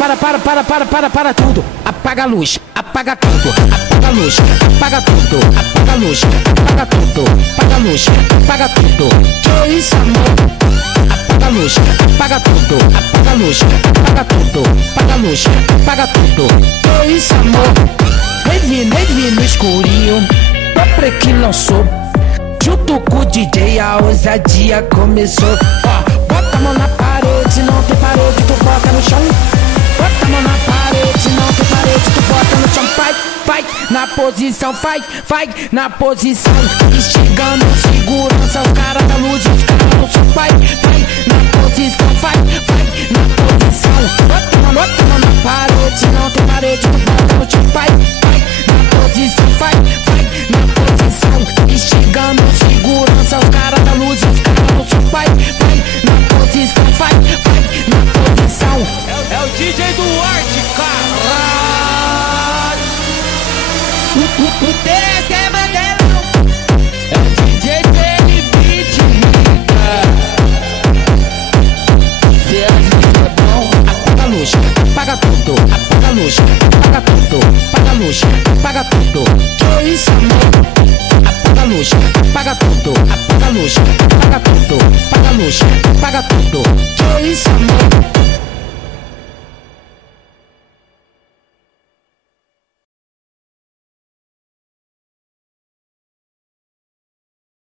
para tudo. Apaga a luz, apaga tudo. Apaga a luz, apaga tudo. Apaga a luz, apaga tudo. Apaga a luz, apaga tudo. Que isso, amor? Apaga a luz, apaga tudo. Apaga a luz, apaga tudo. Apaga a luz, apaga tudo. Que isso, amor? Neve no escurinho, Topre que lançou. Junto com o DJ a ousadia começou. Ó, bota a mão na parede, não tem parede, tu bota no chão. Bota a mão na parede, não tem parede, tu bota no chão. Vai na posição, vai na posição. Instigando segurança, os caras da luz, os caras do som. Vai na posição, vai na posição. Bota a mão na parede, não tem parede, tu bota no chão.